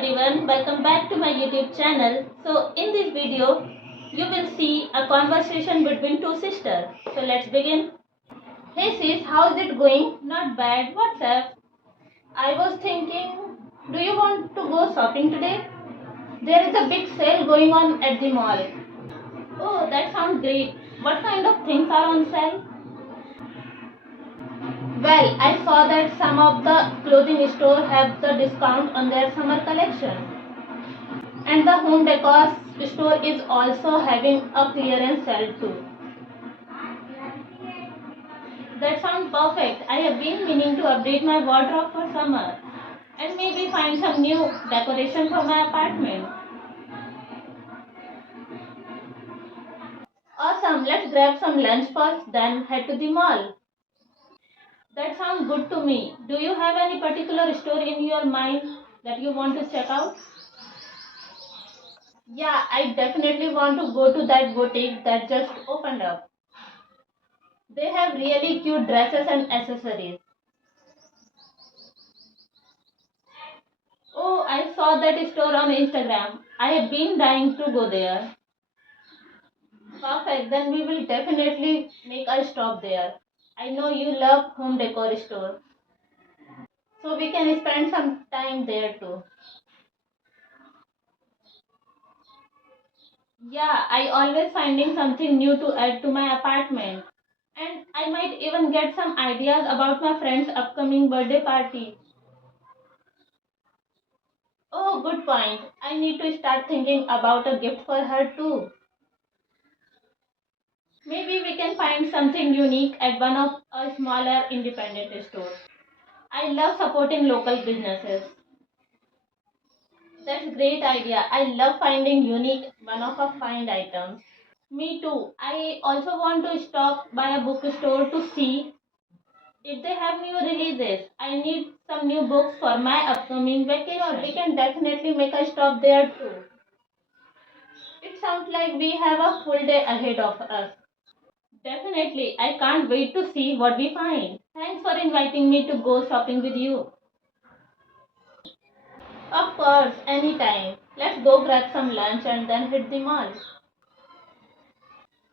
everyone, welcome back to my YouTube channel. So in this video, you will see a conversation between two sisters. So let's begin. Hey sis, how's it going? Not bad, what's up? I was thinking, do you want to go shopping today? There is a big sale going on at the mall. Oh, that sounds great. What kind of things are on sale? Well, I saw that some of the clothing stores have the discount on their summer collection. And the home decor store is also having a clearance sale too. That sounds perfect. I have been meaning to update my wardrobe for summer and maybe find some new decoration for my apartment. Awesome, let's grab some lunch first, then head to the mall. That sounds good to me. Do you have any particular store in your mind that you want to check out? Yeah, I definitely want to go to that boutique that just opened up. They have really cute dresses and accessories. Oh, I saw that store on Instagram. I have been dying to go there. Perfect, then we will definitely make a stop there. I know you love home decor store, so we can spend some time there too. Yeah, I always finding something new to add to my apartment. And I might even get some ideas about my friend's upcoming birthday party. Oh, good point. I need to start thinking about a gift for her too. Maybe we can find something unique at one of a smaller independent stores. I love supporting local businesses. That's a great idea. I love finding unique one of a find items. Me too. I also want to stop by a bookstore to see if they have new releases. I need some new books for my upcoming vacation. Sure, we can definitely make a stop there too. It sounds like we have a full day ahead of us. Definitely. I can't wait to see what we find. Thanks for inviting me to go shopping with you. Of course, anytime. Let's go grab some lunch and then hit the mall.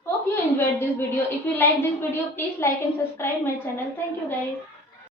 Hope you enjoyed this video. If you like this video, please like and subscribe my channel. Thank you guys.